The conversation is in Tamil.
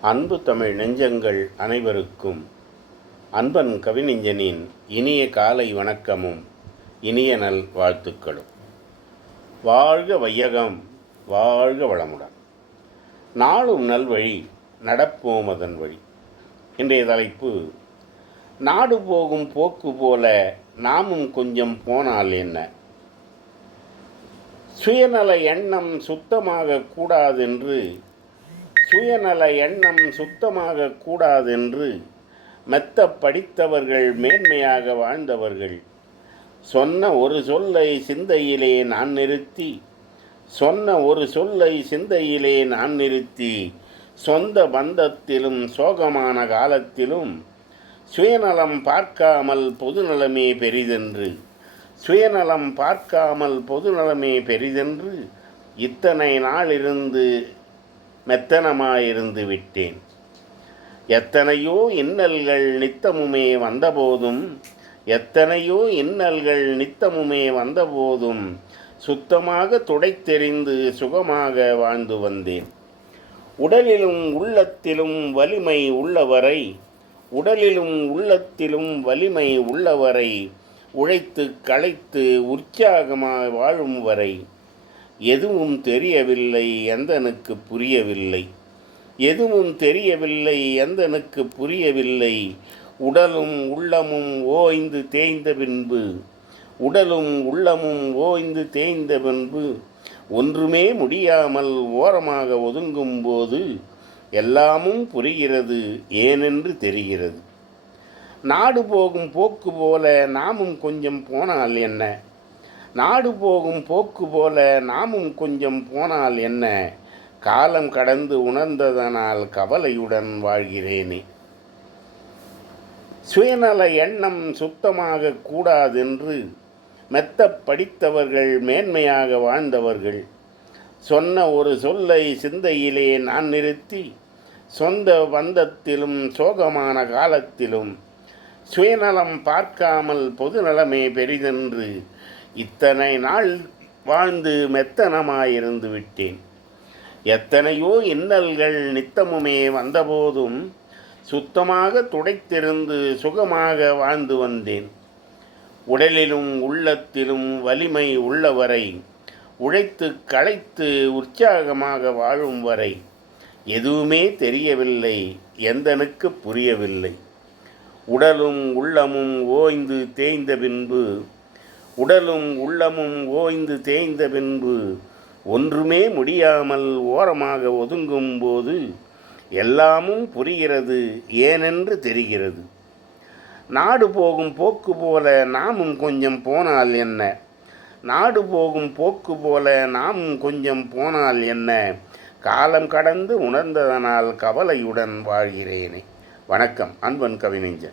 அன்பு தமிழ் நெஞ்சங்கள் அனைவருக்கும் அன்பன் கவிநெஞ்சனின் இனிய காலை வணக்கமும் இனிய நல் வாழ்த்துக்களும். வாழ்க வையகம் வாழ்க வளமுடன். நாளும் நல்வழி நடப்போம் அதன் வழி. இன்றைய தலைப்பு நாடு போகும் போக்கு போல நாமும் கொஞ்சம் போனால் என்ன? சுயநல எண்ணம் சுத்தமாக கூடாதென்று சுயநல எண்ணம் சுத்தமாக கூடாதென்று மெத்த படித்தவர்கள் மேன்மையாக வாழ்ந்தவர்கள். சொன்ன ஒரு சொல்லை சிந்தையிலே நான் நிறுத்தி சொன்ன ஒரு சொல்லை சிந்தையிலே நான் நிறுத்தி சொந்த பந்தத்திலும் சோகமான காலத்திலும் சுயநலம் பார்க்காமல் பொதுநலமே பெரிதென்று சுயநலம் பார்க்காமல் பொதுநலமே பெரிதென்று இத்தனை நாள் இருந்து மெத்தனமாயிருந்து விட்டேன். எத்தனையோ இன்னல்கள் நித்தமுமே வந்தபோதும் எத்தனையோ இன்னல்கள் நித்தமுமே வந்தபோதும் சுத்தமாக துடைத்தெறிந்து சுகமாக வாழ்ந்து வந்தேன். உடலிலும் உள்ளத்திலும் வலிமை உள்ளவரை உடலிலும் உள்ளத்திலும் வலிமை உள்ளவரை உழைத்து களைத்து உற்சாகமாக வாழும் வரை எதுவும் தெரியவில்லை எந்தனுக்கு புரியவில்லை. எதுவும் தெரியவில்லை எந்தனுக்கு புரியவில்லை. உடலும் உள்ளமும் ஓய்ந்து தேய்ந்த பின்பு உடலும் உள்ளமும் ஓய்ந்து தேய்ந்த பின்பு ஒன்றுமே முடியாமல் ஓரமாக ஒதுங்கும் போது எல்லாமும் புரிகிறது ஏனென்று தெரிகிறது. நாடு போகும் போக்கு போல நாமும் கொஞ்சம் போனால் என்ன? நாடு போகும் போக்கு போல நாமும் கொஞ்சம் போனால் என்ன? காலம் கடந்து உணர்ந்ததனால் கவலையுடன் வாழ்கிறேனே. சுயநல எண்ணம் சுத்தமாக கூடாதென்று மெத்த படித்தவர்கள் மேன்மையாக வாழ்ந்தவர்கள். சொன்ன ஒரு சொல்லை சிந்தையிலே நான் நிறுத்தி சொந்த பந்தத்திலும் சோகமான காலத்திலும் சுயநலம் பார்க்காமல் பொதுநலமே பெரிதென்று இத்தனை நாள் வாழ்ந்து மெத்தனமாயிருந்து விட்டேன். எத்தனையோ இன்னல்கள் நித்தமுமே வந்தபோதும் சுத்தமாக துடைத்திருந்து சுகமாக வாழ்ந்து வந்தேன். உடலிலும் உள்ளத்திலும் வலிமை உள்ளவரை உழைத்து களைத்து உற்சாகமாக வாழும் வரை எதுவுமே தெரியவில்லை எந்தனுக்கு புரியவில்லை. உடலும் உள்ளமும் ஓய்ந்து தேய்ந்த பின்பு உடலும் உள்ளமும் ஓய்ந்து தேய்ந்த பின்பு ஒன்றுமே முடியாமல் ஓரமாக ஒதுங்கும் போது எல்லாமும் புரிகிறது ஏனென்று தெரிகிறது. நாடு போகும் போக்கு போல நாமும் கொஞ்சம் போனால் என்ன? நாடு போகும் போக்கு போல நாமும் கொஞ்சம் போனால் என்ன? காலம் கடந்து உணர்ந்ததனால் கவலையுடன் வாழ்கிறேனே. வணக்கம் அன்பன் கவிஞன்